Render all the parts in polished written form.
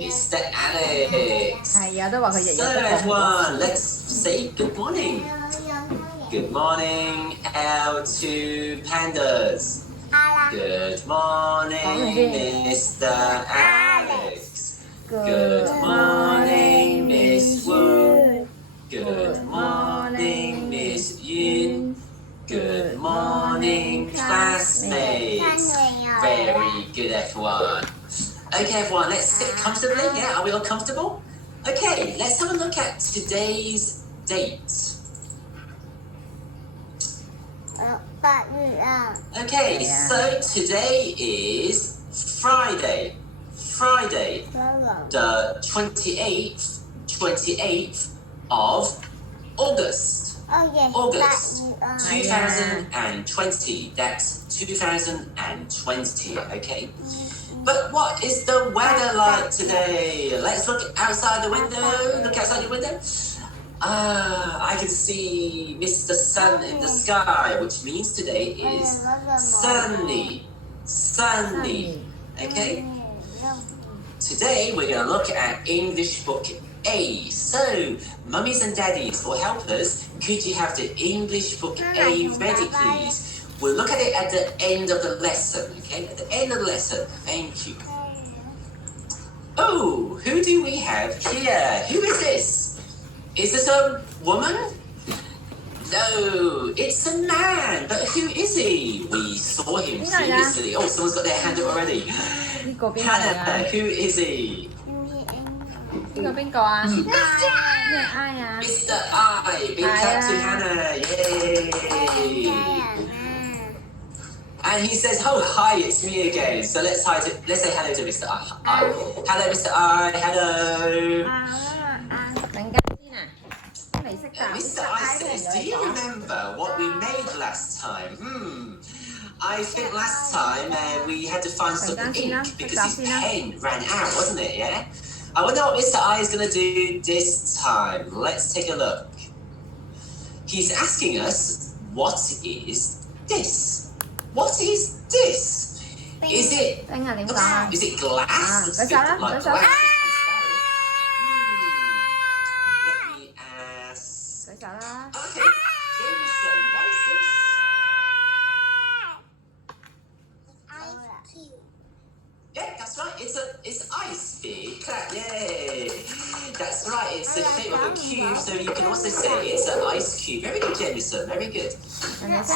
Mr. Alex. 係啊，都話佢日日 So 都講 everyone, let's say good morning. Good morning, our two pandas. Good morning, Mr. Alex. Good morning, Miss Wu. Good morning, Miss Yun. Good morning, classmates. Very good, everyone. Okay, everyone, let's sit comfortably. Yeah, are we all comfortable? Okay, let's have a look at today's date. Okay, so today is Friday. Friday, the 28th of August. August 2020. That's 2020, okay? But what is the weather like today? Let's look outside the window. Look outside the window. I can see Mr. Sun in the sky, which means today is sunny. Sunny. Okay? Today we're going to look at English book A. So, mummies and daddies, for helpers, could you have the English book A ready, please? We'll look at it at the end of the lesson, okay? At the end of the lesson. Thank you. Oh, who do we have here? Who is this? Is this a woman? No, it's a man. But who is he? We saw him previously. Oh, someone's got their hand up already. Hannah, who is he? 呢個邊個啊？咩 I 啊 Mr. I. Big clap to Hannah. Yay. And he says, oh, hi, it's me again. So let's say hello to Mr. I. Hello, Mr. I. Hello. 陣間先啊，未識答。 Mr. I says, do you remember what we made last time? I think last time we had to find some ink because his pen ran out, wasn't it? Yeah? I wonder what Mr. I is going to do this time. Let's take a look. He's asking us, what is this? What is this? Is it glass? Is it glass? Let me ask. Okay, Jameson, what is this? Yeah, that's right. It's ice. Big clap. Yay. That's right. It's the shape of a cube, so you can also say it's an ice cube. Very good, Jameson. Very good. So we can say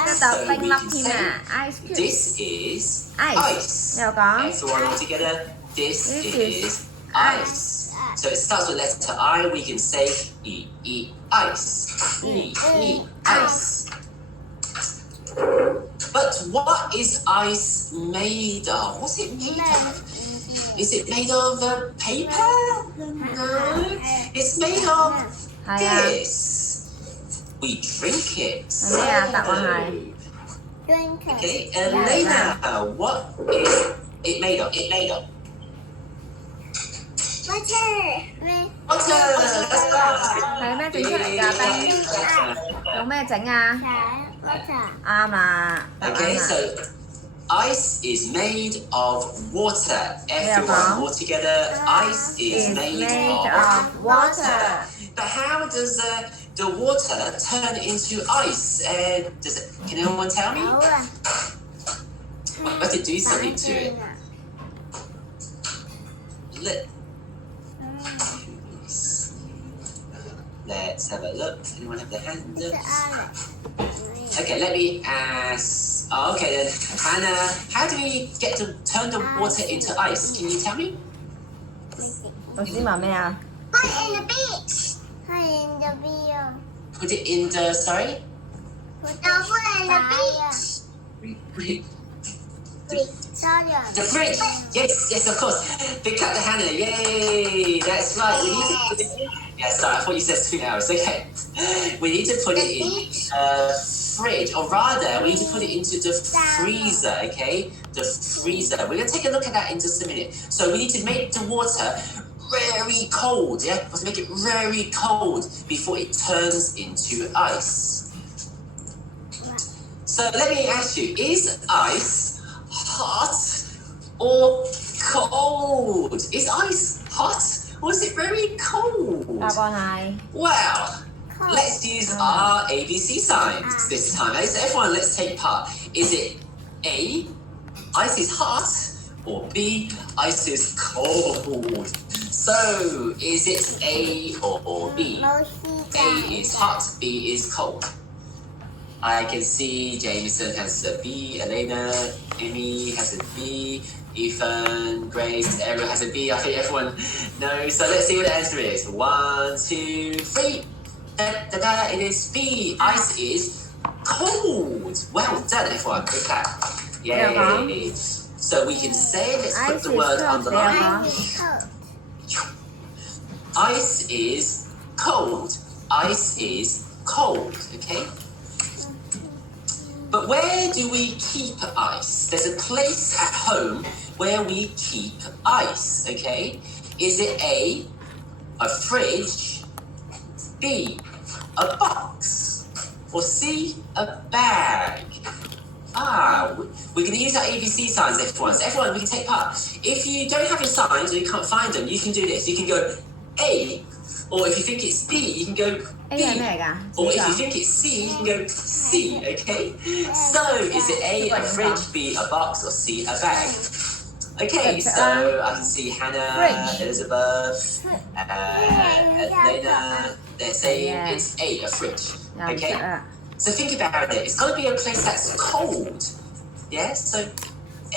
this is ice. Everyone all together. This is ice. So it starts with letter I. We can say ice. Ice. But what is ice made of? What's it made of? Is it made of paper? No. It's made of this. We drink it. Okay, Elena, what is it made of? Water. That's right. 係咩整出嚟㗎？冰用咩整啊？啱啦。Okay, so ice is made of water. Everyone all together. Ice is made of water. But how does the water turn into ice? Can anyone tell me? What to do something to it? Let's have a look. Anyone have their hand up? Okay, let me ask. Oh, okay then. Hannah, how do we get to turn the water into ice? Can you tell me? 老師問咩啊？ Put it in the, sorry? The fridge. Yes, of course. Big clap to Hannah. Yay, that's right. We need to put it in. Yeah, sorry, I thought you said 3 hours. Okay. We need to put it in fridge, or rather, we need to put it into the freezer, okay? The freezer. We're going to take a look at that in just a minute. So we need to make the water very cold, yeah? We have to make it very cold before it turns into ice. So let me ask you, is ice hot or cold? Is ice hot or is it very cold? 答案係 Well, let's use our ABC signs this time. Okay, so everyone, let's take part. Is it A, ice is hot, or B, ice is cold? So, is it A or B? A is hot, B is cold. I can see Jameson has a B, Elena, Amy has a B, Ethan, Grace, everyone has a B. I think everyone knows. So let's see what the answer is. 1, 2, 3. It is B. Ice is cold. Well done, everyone. Good clap. Yay. So we can say, let's put the word underline. Ice is cold. Ice is cold. Okay? But where do we keep ice? There's a place at home where we keep ice, okay? Is it A, a fridge, B, a box, or C, a bag? We're going to use our ABC signs, everyone. So everyone, we can take part. If you don't have your signs or you can't find them, you can do this. You can go A, or if you think it's B, you can go B. Or if you think it's C, you can go C, okay? So, is it A, a fridge, B, a box, or C, a bag? Okay, so I can see Hannah, Elizabeth, Lena, they're saying it's A, a fridge, okay? So think about it, it's got to be a place that's cold, yes? So,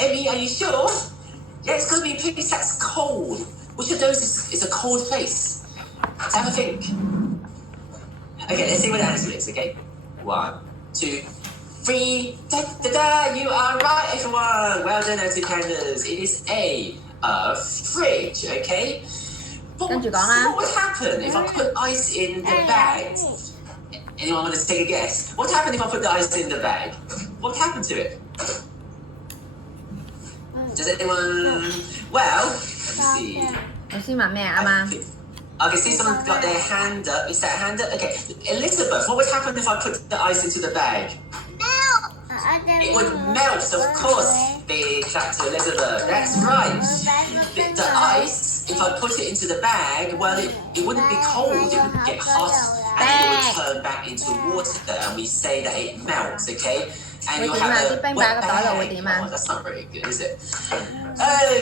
Emmy, are you sure? Yeah, it's got to be a place that's cold. Which of those is a cold place? Let's have a think. Okay, let's see what the answer is, okay? 1, 2, 3. You are right, everyone. Well done, Educators. It is A fridge, okay? But what would happen if I put ice in the bag? Anyone want to take a guess? What would happen if I put the ice in the bag? What would happen to it? Does anyone... Well, let me see. I can see someone's got their hand up. Is that hand up? Okay. Elizabeth, what would happen if I put the ice into the bag? It would melt, of course. Big clap to Elizabeth. That's right. The ice, if I put it into the bag, well, it wouldn't be cold. It would get hot and it would turn back into water. And we say that it melts, okay? And you'll have a wet bag. Oh, that's not very good, is it?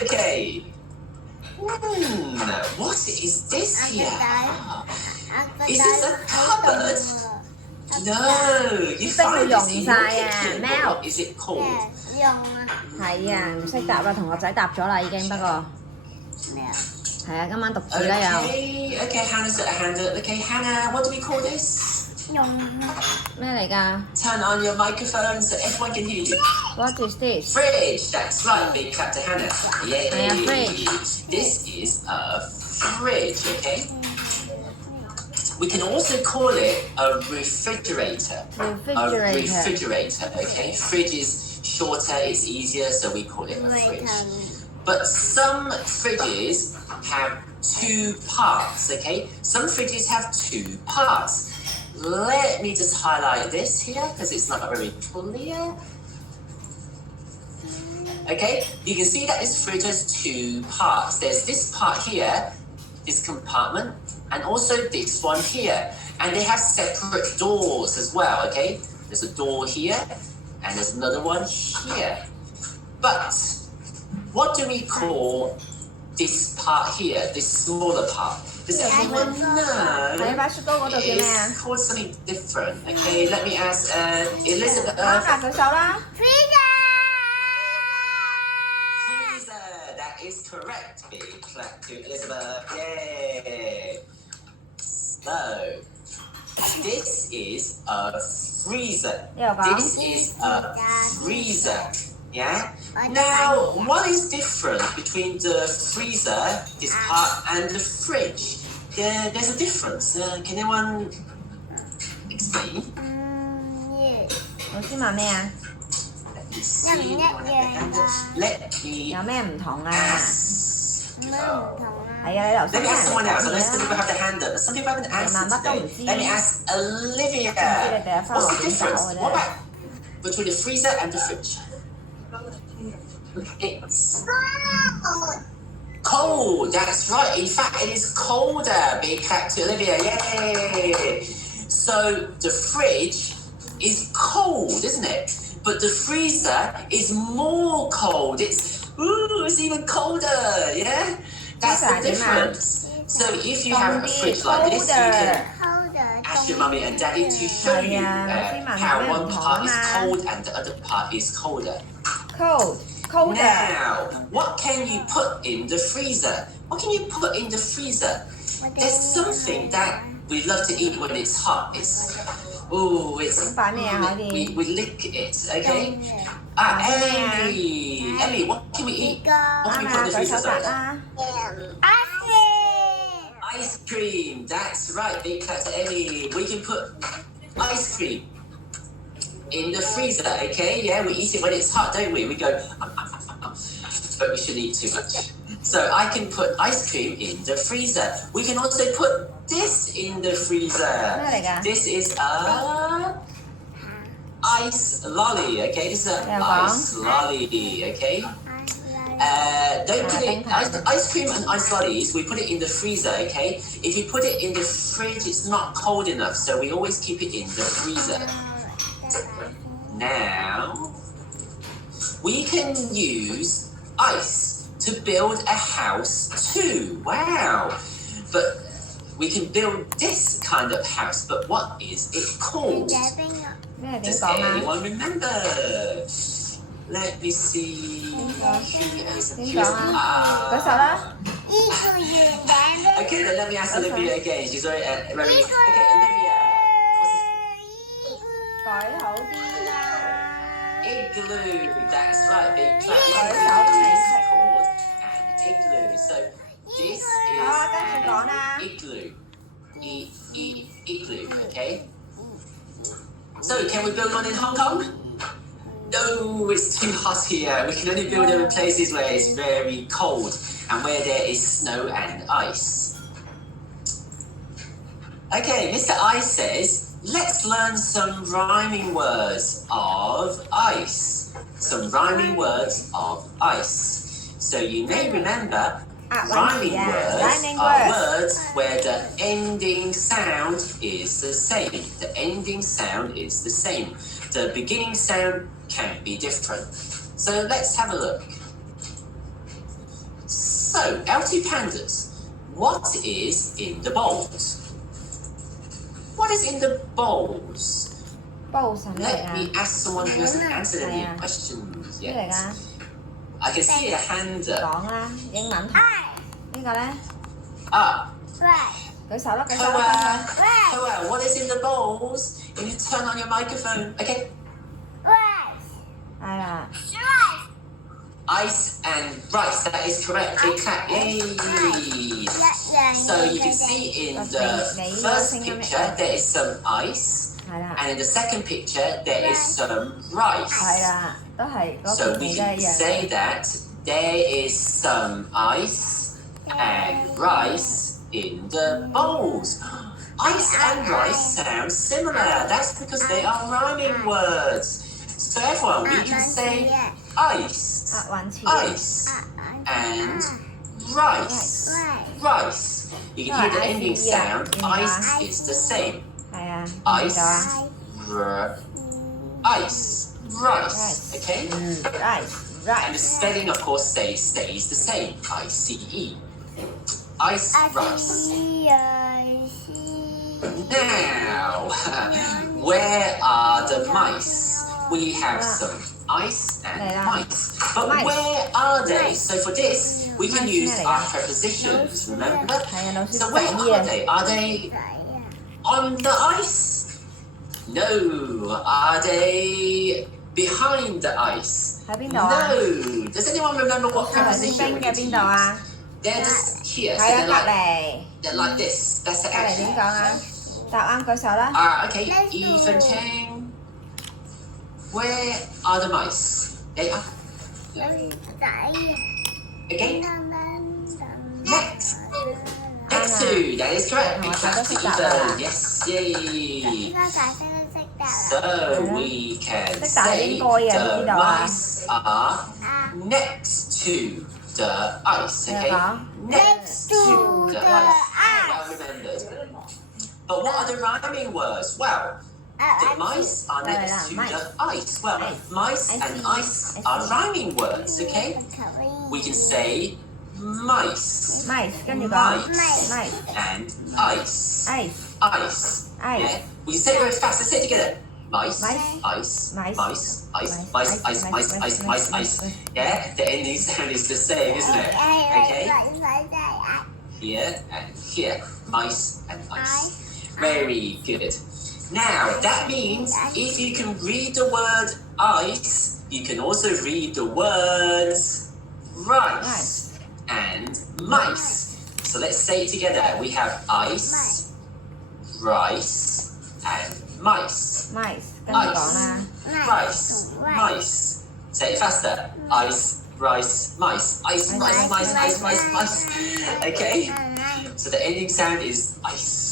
Okay. What is this here? Is this a cupboard? No, you find this in your kitchen. What is it called? 係啊，唔識答啦，同學仔答咗啦已經，不過係啊，今晚讀字啦又。Okay, Hannah's got a hand up. Okay, Hannah, what do we call this? 咩嚟㗎 Turn on your microphone so everyone can hear you.？What is this? Fridge, that's right. Big clap to Hannah. Yay. Fridge. This is a fridge, okay? We can also call it a refrigerator. A refrigerator, okay? Fridge is shorter, it's easier, so we call it a fridge. But some fridges have 2 parts, okay? Some fridges have 2 parts. Let me just highlight this here because it's not very clear. Okay, you can see that this fridge has 2 parts. There's this part here, this compartment, and also this one here. And they have separate doors as well, okay? There's a door here, and there's another one here. But what do we call this part here, this smaller part? Does anyone know? It's called something different. Okay, let me ask Elizabeth. Freezer, that is correct. Big clap to Elizabeth. Yay. So, this is a freezer. This is a freezer. Yeah? Now, what is different between the freezer, this part, and the fridge? There's a difference. Can anyone explain? Let me see. Let me ask someone else. I know some people have their hand up, but some people haven't answered today. Let me ask Olivia. What's the difference? What about between the freezer and the fridge? It's Cold, that's right. In fact, it is colder. Big clap to Olivia, yay! So the fridge is cold, isn't it? But the freezer is more cold. It's even colder, yeah? That's the difference. So if you have a fridge like this, you can ask your mummy and daddy to show you how one part is cold and the other part is colder. Colder. Now, what can you put in the freezer? What can you put in the freezer? There's something that we love to eat when it's hot. We lick it, okay? Emmy, what can we eat? What can we put in the freezer? Ice cream, that's right. Big clap to Emmy. We can put ice cream in the freezer, okay? Yeah, we eat it when it's hot, don't we? We go, but we shouldn't eat too much. So I can put ice cream in the freezer. We can also put this in the freezer. This is a ice lolly, okay? This is an ice lolly, okay? Don't put it, ice cream and ice lollies, we put it in the freezer, okay? If you put it in the fridge, it's not cold enough, so we always keep it in the freezer. Now, we can use ice to build a house too. Wow! But we can build this kind of house, but what is it called? Does anyone remember? Let me see. Okay, then let me ask Olivia again. She's very okay, Olivia. Igloo. That's right. Big clap. This is called an igloo. So this is an igloo. Igloo. Okay. So can we build one in Hong Kong? No, it's too hot here. We can only build them in places where it's very cold and where there is snow and ice. Okay, Mr. I says, let's learn some rhyming words of ice. Some rhyming words of ice. So you may remember rhyming words are words where the ending sound is the same. The ending sound is the same. The beginning sound can be different. So let's have a look. So, L2 Pandas, what is in the bowls? What is in the bowls? Let me ask someone who hasn't answered any questions yet. I can see a hand up. Koa, what is in the bowls? You need to turn on your microphone. Okay. Ice and rice, that is correct. Big clap, yay! So you can see in the first picture there is some ice, and in the second picture there is some rice. So we can say that there is some ice and rice in the bowls. Ice and rice sound similar. That's because they are rhyming words. So everyone, we can say ice, ice, and rice, rice. You can hear the ending sound. Ice is the same. Ice, ice, rice. Okay? And the spelling, of course, stays the same. I-C-E. Ice, rice. Now, where are the mice? We have some ice and mice. But where are they? So for this, we can use our prepositions, remember? So where are they? Are they on the ice? No. Are they behind the ice? No. Does anyone remember what preposition we need to use? They're just here. So they're like this. That's the action. Okay. Ethan Chang. Where are the mice? They are. Again. Next to. That is correct. Big clap to Ethan. Yes, yay. So we can say the mice are next to the ice. Okay, next to the ice. Well remembered. But what are the rhyming words? Well, the mice are next to the ice. Well, mice and ice are rhyming words. Okay, we can say mice, mice 跟住講 mice and ice. ice Ice. Yeah. We say it very fast. Let's say it together. Mice, ice, mice, ice, mice, ice, ice. Yeah. The ending sound is the same, isn't it? Okay. Here and here. Mice and ice. Very good. Now that means if you can read the word ice, you can also read the words rice and mice. So let's say it together. We have ice, rice, and mice. mice 跟住講啦 Rice, mice. Say it faster. Ice, rice, mice. Ice, rice, mice, ice, rice, mice. Okay? So the ending sound is ice.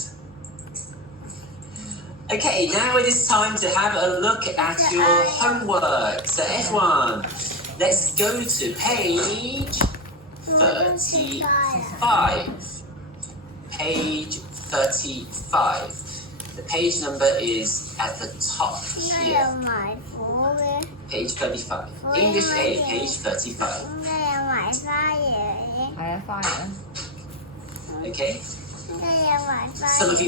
Okay, now it is time to have a look at your homework. So everyone, let's go to page 35. Page 35. The page number is at the top here. Page 35. English A, page 35. 係啊花嚟啦 Okay? Some of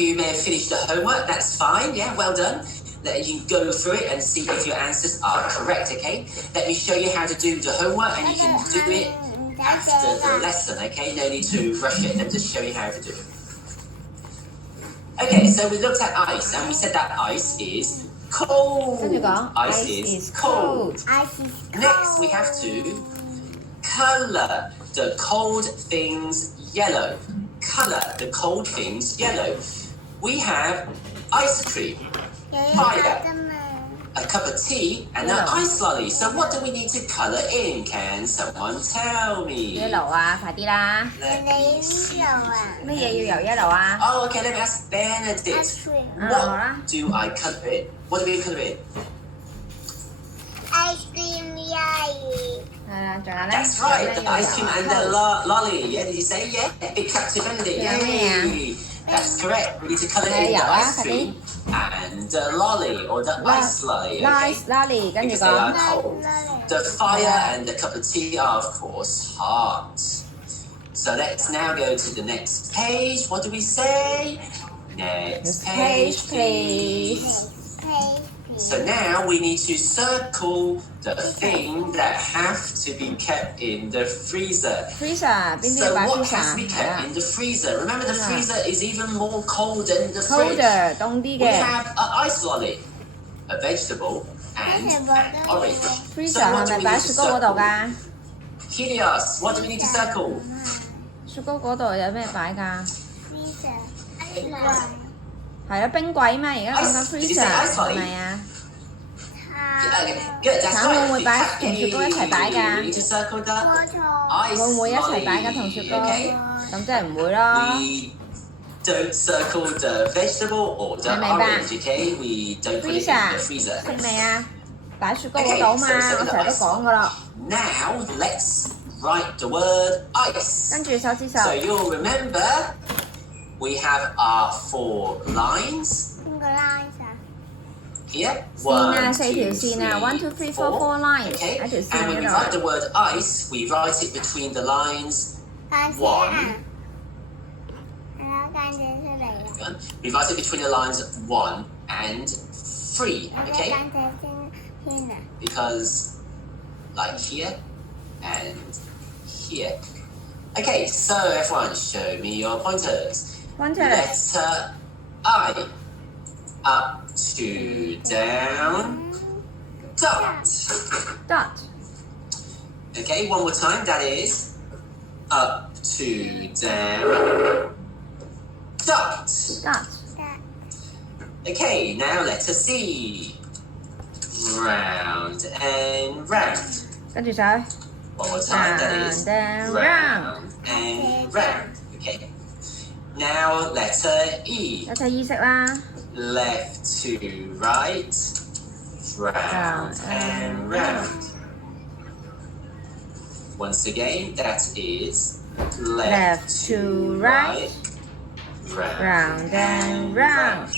you may have finished the homework. That's fine. Yeah, well done. Let you go through it and see if your answers are correct. Okay? Let me show you how to do the homework, and you can do it after the lesson. Okay? No need to rush it. Let me just show you how to do it. Okay, so we looked at ice, and we said that ice is cold. 跟住講 Ice is cold. Next, we have to color the cold things yellow. Color the cold things yellow. We have ice cream, fire, a cup of tea, and an ice lolly. So what do we need to color in? Can someone tell me? yellow 啊快啲啦 Let me see. 乜嘢要由 yellow 啊 Oh, okay, let me ask Benedict. 好 What 啦 do I color in? What do we color in? 係啦仲有咧 That's right, the ice cream and the lolly. Yeah, did you say yeah? Big clap to Benedict. Yay! That's correct. We need to color in the ice cream and the lolly or the ice lolly. Okay? lolly 跟住 Because they are 講 cold. The fire and the cup of tea are, of course, hot. So let's now go to the next page. What do we say? Next page, please. So now we need to circle the thing that have to be kept in the freezer. freezer 邊啲 So 要擺 what freezer has to be 係 kept 啦 in the freezer? Remember, the freezer is even more cold than the fridge. colder 凍啲 We 嘅 have an ice lolly, a vegetable, and an orange. freezer So what 係 do 咪 we 擺 need 雪 to 糕嗰度 circle? 㗎 Helios, what do we need to circle? 雪糕嗰度有咩擺㗎係啊冰櫃嘛而家講緊 Ice- did you say freezer ice lolly? 係咪啊 Okay, good, that's 橙會唔會 right. 擺 We 同雪糕一齊擺 we 㗎 need to circle the ice 會唔會一齊擺㗎 lolly. 同雪糕 Okay? 咁即係唔會咯 We don't circle the vegetable or the 明唔明白 orange, okay? We don't put it in freezer the freezer. 識未啊擺雪糕嗰度嘛我成日都講㗎啦 Now, let's write the word ice. 跟住手指手 So you'll remember we have our 4 lines here. 線啊 One, 四條 two, 線啊 three, 1 2 3 4 4. 4 lines Okay, 一條 and 線 when we 嗰 write 度 the word ice, we write it between the lines 1. We write it between the lines 1 and 3. Okay, because like here and here. Okay, so everyone, show me your pointers. pointers Letter I. Up to down. Dot. dot Okay, one more time. That is up to down. Dot. dot Okay, now letter C. Round and round. 跟住手 One more time. That round is and round round and round. Okay. Now letter E. 一齊意識啦 Left to right. Round and round. Once again, that is Left to right, round and round.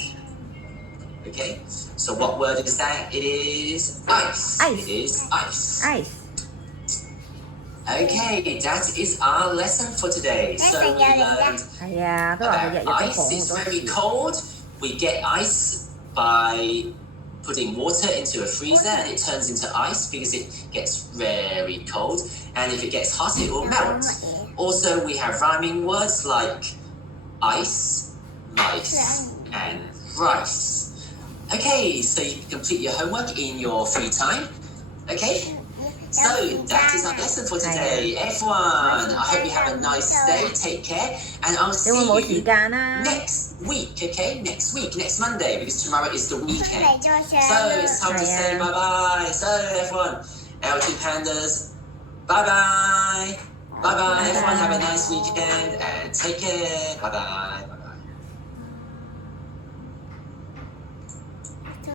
Okay, so what word is that? It is ice. Ice. It is ice. Ice. Okay, that is our lesson for today. So we learned 係啊，都話佢日日 about 都 ice. 講 It's 好多 very 次。 cold. We get ice by putting water into a freezer and it turns into ice because it gets very cold. And if it gets hot, it will melt. Also, we have rhyming words like ice, mice, and rice. Okay, so you can complete your homework in your free time. Okay? So that is our lesson for today. Everyone, I hope you have a nice day. Take care. And I'll 你 see 會冇 you 時間啦？ next week, okay? Next week, next Monday, because tomorrow is the weekend. So it's time to say Yeah. bye-bye. So everyone, L2 Pandas, bye-bye. Bye-bye. Everyone have a nice weekend and take care. Bye-bye. Bye-bye.